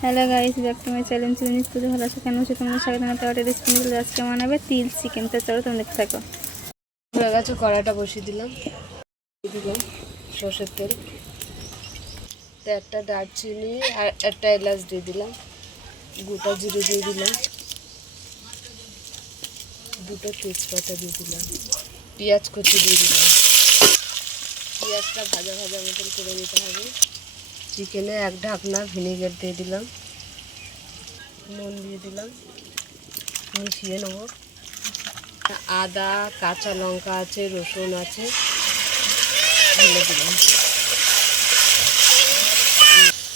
Hello guys, back to my channel চিনিস পুজো। ভালো আছো? কেন আছো? তোমাদের স্বাগত। আমার একটা রেসিপি নিয়ে আজকে বানাবে তিল চিকেন। তো চলো তোমরা দেখতে থাকো। হয়ে গেছে, কড়াইটা বসিয়ে দিলাম, দিলাম সর্ষের তেল, তো একটা দারচিনি আর একটা এলাচ দিয়ে দিলাম, গোটা জিরে দিয়ে দিলাম, দুটো তেজপাতা দিয়ে দিলাম, পেঁয়াজ কুচি দিয়ে দিলাম। পেঁয়াজটা ভাজা ভাজা মতন করে নিতে হবে। চিকেনে এক ঢাকনা ভিনেগার দিয়ে দিলাম, নুন দিয়ে দিলাম, মিশিয়ে নেবো। আদা, কাঁচা লঙ্কা আছে, রসুন আছে, ঢেলে দিলাম,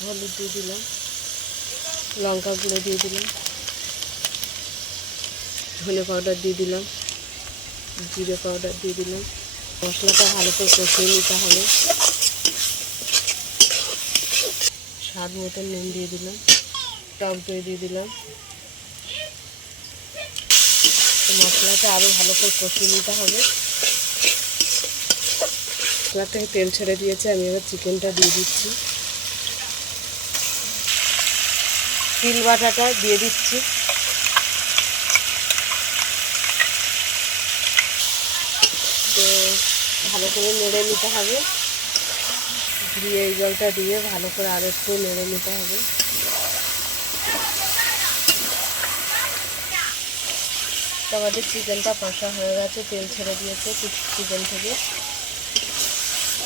হলুদ দিয়ে দিলাম, লঙ্কা গুঁড়ো দিয়ে দিলাম, ধনে পাউডার দিয়ে দিলাম, জিরে পাউডার দিয়ে দিলাম। মশলাটা ভালো করে কষিয়ে নিতে হবে। স্বাদ মতন নুন দিয়ে দিলাম, টক দই দিয়ে দিলাম। মশলাটা আরও ভালো করে কষিয়ে নিতে হবে। মশলা থেকে তেল ছেড়ে দিয়েছে, আমি এবার চিকেনটা দিয়ে দিচ্ছি। তিল বাটাটা দিয়ে দিচ্ছি, তো ভালো করে নেড়ে নিতে হবে। দিয়ে এই জলটা দিয়ে ভালো করে আরও একটু নেড়ে নিতে হবে। তো আমাদের চিকেনটা কষা হয়ে গেছে, তেল ছেড়ে দিয়েছে চিকেন থেকে।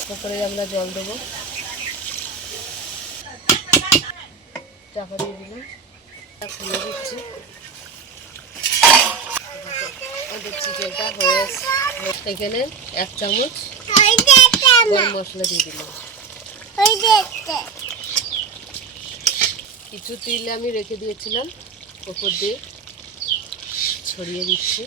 তারপরে আমরা জল দেবো, চাপা দিয়ে দিলাম, খুলে দিচ্ছি। আমাদের চিকেনটা হয়ে এখানে 1 চামচ গরম মশলা দিয়ে দিলাম। কিছু তিল আমি রেখে দিয়েছিলাম, ওপর দিয়ে ছড়িয়ে দিচ্ছি।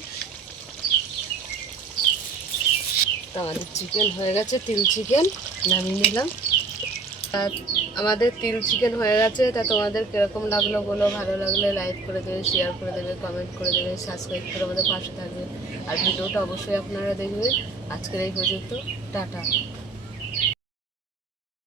তো আমাদের চিকেন হয়ে গেছে, তিল চিকেন নামিয়ে নিলাম। আর আমাদের তিল চিকেন হয়ে গেছে। তা তোমাদের কীরকম লাগলো বলো। ভালো লাগলে লাইক করে দেবে, শেয়ার করে দেবে, কমেন্ট করে দেবে, সাবস্ক্রাইব করে আমাদের পাশে থাকবে। আর ভিডিওটা অবশ্যই আপনারা দেখবেন। আজকের এই পর্যন্ত, টাটা।